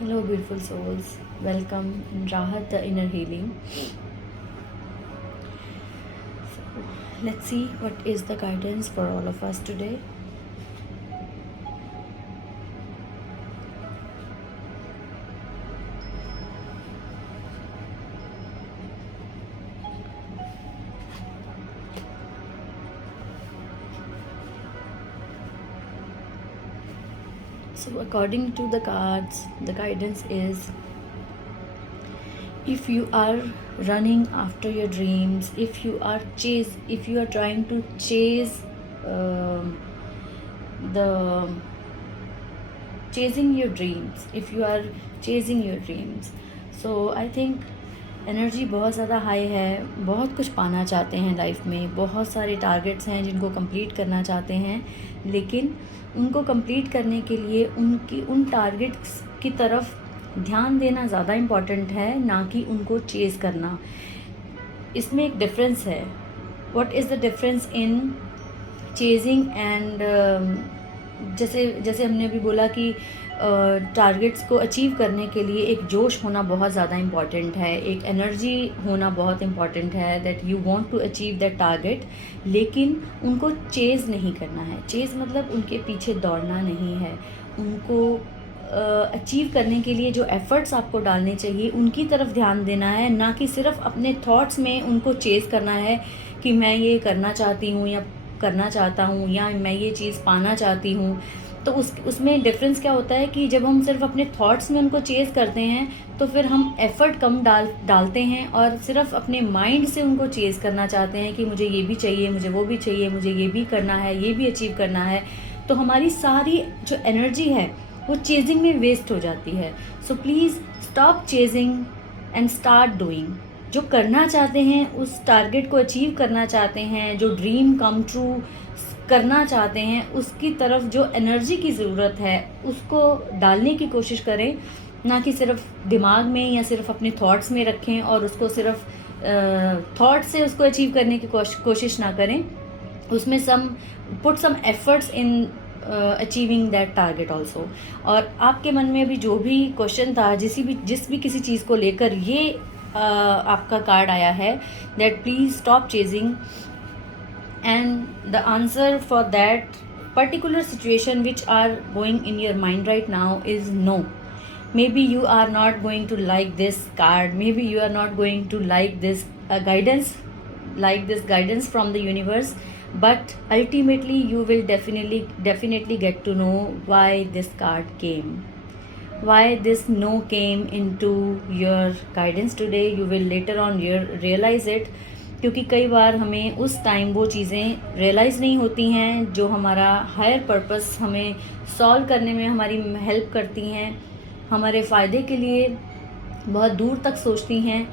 Hello, beautiful souls. Welcome in Rahat, the inner healing. So, let's see what is the guidance for all of us today. So, according to the cards, the guidance is if you are running after your dreams, if you are trying to chase the chasing your dreams, if you are chasing your dreams, so I think energy बहुत ज़्यादा high है, बहुत कुछ पाना चाहते हैं life में, बहुत सारे टारगेट्स हैं जिनको कंप्लीट करना चाहते हैं, लेकिन उनको कंप्लीट करने के लिए उन टारगेट्स की तरफ ध्यान देना ज़्यादा इम्पॉर्टेंट है, ना कि उनको चेज़ करना। इसमें एक डिफरेंस है। What is the difference in chasing and जैसे हमने अभी बोला कि टारगेट्स को अचीव करने के लिए एक जोश होना बहुत ज़्यादा इम्पॉर्टेंट है, एक एनर्जी होना बहुत इम्पॉर्टेंट है, that you want to achieve that target, लेकिन उनको चेज़ नहीं करना है। चेज़ मतलब उनके पीछे दौड़ना नहीं है। उनको अचीव करने के लिए जो एफ़र्ट्स आपको डालने चाहिए उनकी तरफ ध्यान देना है, ना कि सिर्फ अपने थॉट्स में उनको चेज़ करना है कि मैं ये करना चाहती हूँ या करना चाहता हूँ या मैं ये चीज़ पाना चाहती हूँ। तो उसमें डिफरेंस क्या होता है कि जब हम सिर्फ अपने थॉट्स में उनको चेज़ करते हैं तो फिर हम एफ़र्ट कम डालते हैं और सिर्फ अपने माइंड से उनको चेज़ करना चाहते हैं कि मुझे ये भी चाहिए, मुझे वो भी चाहिए, मुझे ये भी करना है, ये भी अचीव करना है। तो हमारी सारी जो एनर्जी है वो चेजिंग में वेस्ट हो जाती है। So please stop chasing and start doing. जो करना चाहते हैं, उस टारगेट को अचीव करना चाहते हैं, जो ड्रीम कम ट्रू करना चाहते हैं, उसकी तरफ जो एनर्जी की ज़रूरत है उसको डालने की कोशिश करें, ना कि सिर्फ दिमाग में या सिर्फ अपने थॉट्स में रखें और उसको सिर्फ थॉट से उसको अचीव करने की कोशिश ना करें। उसमें put some efforts in achieving that target also. और आपके मन में अभी जो भी क्वेश्चन था, जिस भी किसी चीज़ को लेकर ये आपका कार्ड आया है, that please stop chasing, and the answer for that particular situation which are going in your mind right now is no. Maybe you are not going to like this card, maybe you are not going to like this guidance from the universe, but ultimately you will definitely get to know why this card came, why this no came into your guidance today. You will later on realize it, क्योंकि कई बार हमें उस time वो चीज़ें realise नहीं होती हैं जो हमारा हायर पर्पस हमें सॉल्व करने में हमारी हेल्प करती हैं, हमारे फ़ायदे के लिए बहुत दूर तक सोचती हैं।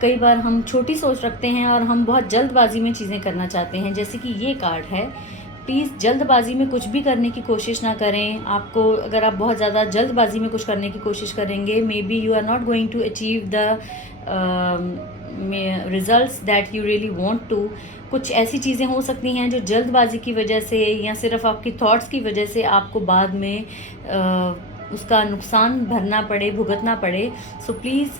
कई बार हम छोटी सोच रखते हैं और हम बहुत जल्दबाजी में चीज़ें करना चाहते हैं, जैसे कि ये कार्ड है। प्लीज़ जल्दबाजी में कुछ भी करने की कोशिश ना करें। आपको अगर आप बहुत ज़्यादा जल्दबाजी में कुछ करने की कोशिश करेंगे, maybe you are not going to achieve the results that you really want to. कुछ ऐसी चीज़ें हो सकती हैं जो जल्दबाजी की वजह से या सिर्फ आपकी थॉट्स की वजह से आपको बाद में उसका नुकसान भरना पड़े, भुगतना पड़े। So please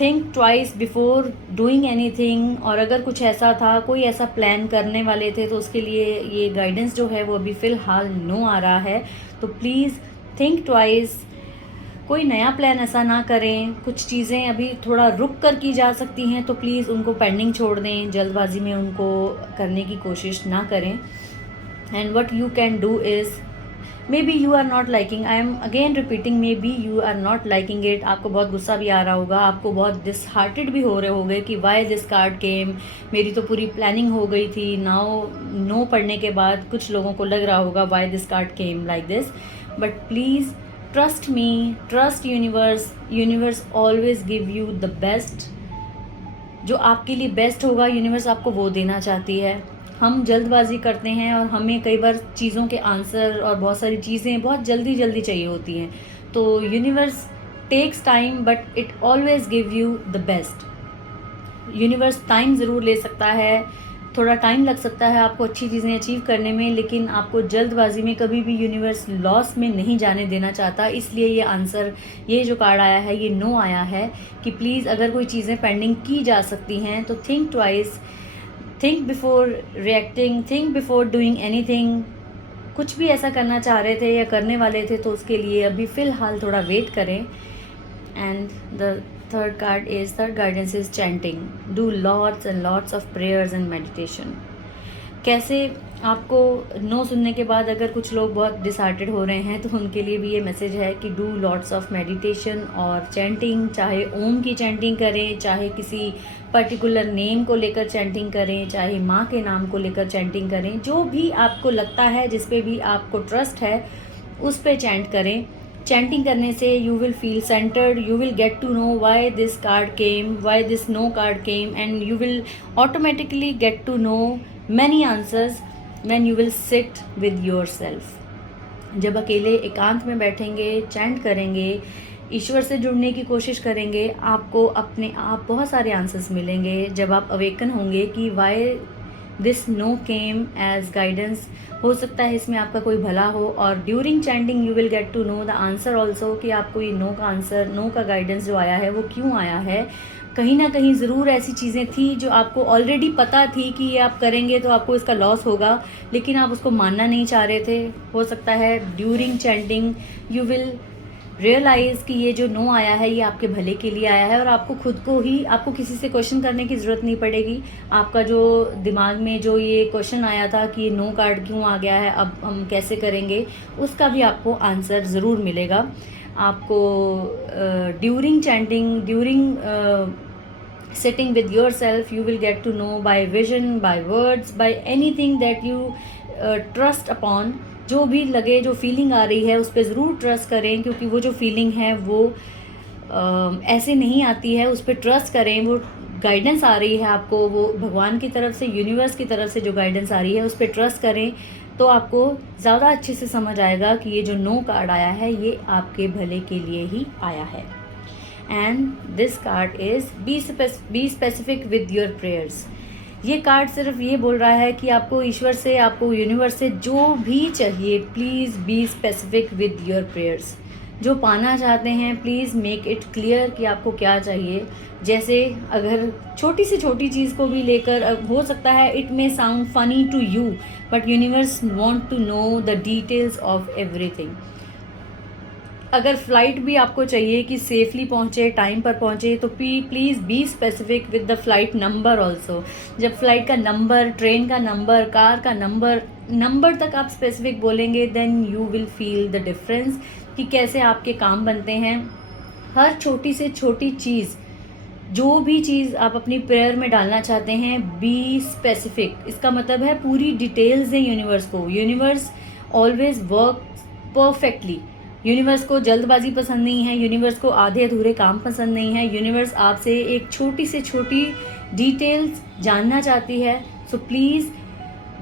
think twice before doing anything. और अगर कुछ ऐसा था, कोई ऐसा प्लान करने वाले थे, तो उसके लिए ये गाइडेंस जो है वो अभी फ़िलहाल नो आ रहा है। तो प्लीज़ थिंक ट्वाइस, कोई नया प्लान ऐसा ना करें। कुछ चीज़ें अभी थोड़ा रुक कर की जा सकती हैं, तो प्लीज़ उनको पेंडिंग छोड़ दें, जल्दबाजी में उनको करने की कोशिश ना करें। And what you can do is, maybe you are not liking, I am again repeating, maybe you are not liking it. आपको बहुत गुस्सा भी आ रहा होगा, आपको बहुत डिसहार्टेड भी हो रहे होंगे कि वाई दिस कार्ड केम, मेरी तो पूरी प्लानिंग हो गई थी। नाउ नो पढ़ने के बाद कुछ लोगों को लग रहा होगा Y this card came like this, but please trust me, trust universe. Universe always give you the best. जो आपके लिए बेस्ट होगा यूनिवर्स आपको वो देना चाहती है। हम जल्दबाजी करते हैं और हमें कई बार चीज़ों के आंसर और बहुत सारी चीज़ें बहुत जल्दी जल्दी चाहिए होती हैं। तो universe takes time but it always give you the best. Universe time ज़रूर ले सकता है, थोड़ा टाइम लग सकता है आपको अच्छी चीज़ें अचीव करने में, लेकिन आपको जल्दबाजी में कभी भी यूनिवर्स लॉस में नहीं जाने देना चाहता। इसलिए ये आंसर, ये जो कार्ड आया है, ये नो आया है कि प्लीज़ अगर कोई चीज़ें पेंडिंग की जा सकती हैं तो think twice, think before reacting, think before doing anything. कुछ भी ऐसा करना चाह रहे थे या करने वाले थे तो उसके लिए अभी फ़िलहाल थोड़ा वेट करें। And the third guidance is chanting. Do lots and lots of prayers and meditation. कैसे आपको नो सुनने के बाद अगर कुछ लोग बहुत डिसहार्टेड हो रहे हैं तो उनके लिए भी ये मैसेज है कि डू लॉट्स ऑफ मेडिटेशन और चैंटिंग, चाहे ओम की चैंटिंग करें, चाहे किसी पर्टिकुलर नेम को लेकर चैंटिंग करें, चाहे माँ के नाम को लेकर चैंटिंग करें, जो भी आपको लगता है, जिस पे भी आपको ट्रस्ट है उस पे चैंट करें। चैंटिंग करने से you will feel centered, you will get to know why this card came, why this no card came, and you will automatically get to know many answers when you will sit with yourself. जब अकेले एकांत में बैठेंगे, chant करेंगे, ईश्वर से जुड़ने की कोशिश करेंगे, आपको अपने आप बहुत सारे आंसर्स मिलेंगे। जब आप अवेकन होंगे कि why this no came as guidance, हो सकता है इसमें आपका कोई भला हो, और during chanting you will get to know the answer also कि आपको ये नो का आंसर, नो का गाइडेंस जो आया है वो क्यों आया है। कहीं ना कहीं ज़रूर ऐसी चीज़ें थी जो आपको ऑलरेडी पता थी कि ये आप करेंगे तो आपको इसका लॉस होगा, लेकिन आप उसको मानना नहीं चाह रहे थे। हो सकता है during chanting you will realise कि ये जो नो आया है ये आपके भले के लिए आया है, और आपको खुद को ही, आपको किसी से क्वेश्चन करने की ज़रूरत नहीं पड़ेगी। आपका जो दिमाग में जो ये क्वेश्चन आया था कि ये नो कार्ड क्यों आ गया है, अब हम कैसे करेंगे, उसका भी आपको आंसर ज़रूर मिलेगा। आपको during chanting, during sitting with yourself, you will get to know by vision, by words, by anything that you trust upon. जो भी लगे, जो फीलिंग आ रही है उस पर ज़रूर ट्रस्ट करें, क्योंकि वो जो फीलिंग है वो ऐसे नहीं आती है, उस पर ट्रस्ट करें। वो गाइडेंस आ रही है आपको, वो भगवान की तरफ से, यूनिवर्स की तरफ से जो गाइडेंस आ रही है उस पर ट्रस्ट करें, तो आपको ज़्यादा अच्छे से समझ आएगा कि ये जो नो कार्ड आया है ये आपके भले के लिए ही आया है। And this card is B specific with your prayers. ये कार्ड सिर्फ ये बोल रहा है कि आपको ईश्वर से, आपको यूनिवर्स से जो भी चाहिए, please be specific with your prayers. जो पाना चाहते हैं प्लीज़ मेक इट क्लियर कि आपको क्या चाहिए। जैसे अगर छोटी से छोटी चीज़ को भी लेकर, हो सकता है it may sound funny to you, but universe want to know the details of everything. अगर फ़्लाइट भी आपको चाहिए कि सेफली पहुँचे, टाइम पर पहुँचे, तो please be specific with the flight number also. जब फ़्लाइट का नंबर, ट्रेन का नंबर, कार का नंबर तक आप स्पेसिफिक बोलेंगे, then you will feel the difference कि कैसे आपके काम बनते हैं। हर छोटी से छोटी चीज़, जो भी चीज़ आप अपनी प्रेयर में डालना चाहते हैं, बी स्पेसिफिक। इसका मतलब है पूरी डिटेल्स दें यूनिवर्स को। Universe always work perfectly. Universe को जल्दबाजी पसंद नहीं है, यूनिवर्स को आधे अधूरे काम पसंद नहीं है। यूनिवर्स आपसे एक छोटी से छोटी डिटेल्स जानना चाहती है। So please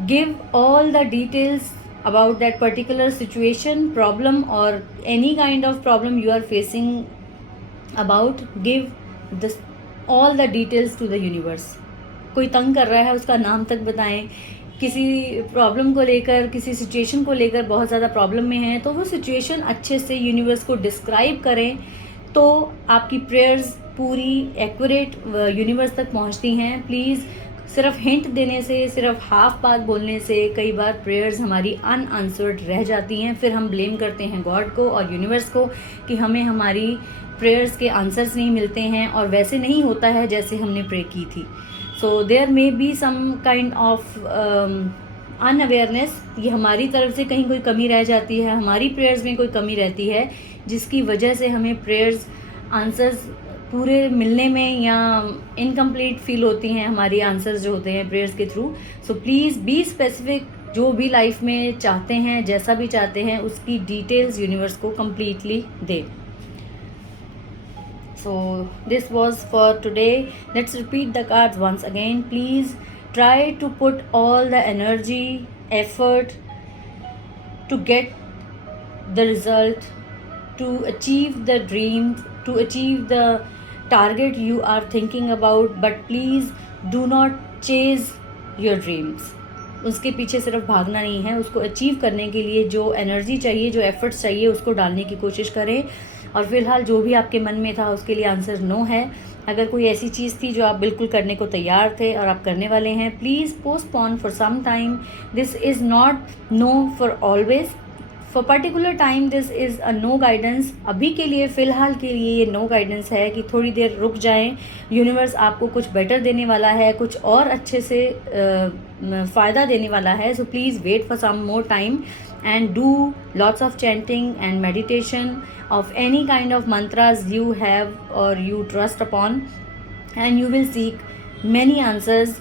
give all the details about that particular situation, problem, or any kind of problem you are facing about. Give this all the details to the universe. कोई तंग कर रहा है उसका नाम तक बताएं। किसी प्रॉब्लम को लेकर, किसी सिचुएशन को लेकर बहुत ज़्यादा प्रॉब्लम में है, तो वो सिचुएशन अच्छे से यूनिवर्स को डिस्क्राइब करें, तो आपकी प्रेयर्स पूरी एक्यूरेट यूनिवर्स तक पहुंचती हैं। प्लीज़ सिर्फ हिंट देने से, सिर्फ हाफ बात बोलने से कई बार प्रेयर्स हमारी अनआंसर्ड रह जाती हैं। फिर हम ब्लेम करते हैं गॉड को और यूनिवर्स को कि हमें हमारी प्रेयर्स के आंसर्स नहीं मिलते हैं और वैसे नहीं होता है जैसे हमने प्रे की थी। So there may be some kind of unawareness. ये हमारी तरफ से कहीं कोई कमी रह जाती है, हमारी प्रेयर्स में कोई कमी रहती है, जिसकी वजह से हमें प्रेयर्स आंसर्स पूरे मिलने में या इनकम्प्लीट फील होती हैं हमारी आंसर्स जो होते हैं प्रेयर्स के through. So please be specific. जो भी लाइफ में चाहते हैं, जैसा भी चाहते हैं, उसकी डिटेल्स यूनिवर्स को कम्प्लीटली दें। So this was for today. Let's repeat the cards once again. Please try to put all the energy, effort to get the result, to achieve the dream, to achieve the target you are thinking about, but please do not chase your dreams. उसके पीछे सिर्फ भागना नहीं है, उसको achieve करने के लिए जो एनर्जी चाहिए, जो एफर्ट्स चाहिए, उसको डालने की कोशिश करें। और फिलहाल जो भी आपके मन में था उसके लिए आंसर नो है। अगर कोई ऐसी चीज़ थी जो आप बिल्कुल करने को तैयार थे और आप करने वाले हैं, please postpone for some time. This is not no for always, for particular time this is a no guidance. अभी के लिए, फ़िलहाल के लिए ये नो गाइडेंस है कि थोड़ी देर रुक जाएं। यूनिवर्स आपको कुछ बेटर देने वाला है, कुछ और अच्छे से फ़ायदा देने वाला है। So please wait for some more time and do lots of chanting and meditation of any kind of mantras you have or you trust upon, and you will seek many answers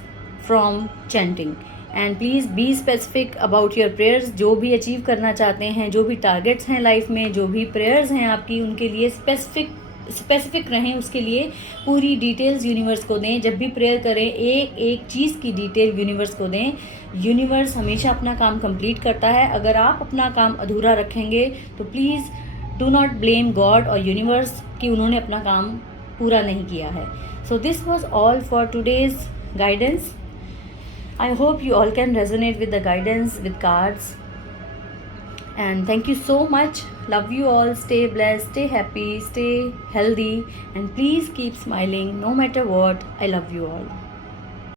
from chanting. And please be specific about your prayers। जो भी achieve करना चाहते हैं, जो भी targets हैं life में, जो भी प्रेयर्स हैं आपकी, उनके लिए स्पेसिफिक रहें। उसके लिए पूरी डिटेल्स यूनिवर्स को दें। जब भी प्रेयर करें, एक एक चीज़ की डिटेल यूनिवर्स को दें। यूनिवर्स हमेशा अपना काम कंप्लीट करता है। अगर आप अपना काम अधूरा रखेंगे तो please do not blame God और यूनिवर्स कि उन्होंने अपना काम पूरा नहीं किया है। सो this was all for today's guidance. I hope you all can resonate with the guidance with cards. And thank you so much. Love you all. Stay blessed, stay happy, stay healthy, and please keep smiling no matter what. I love you all.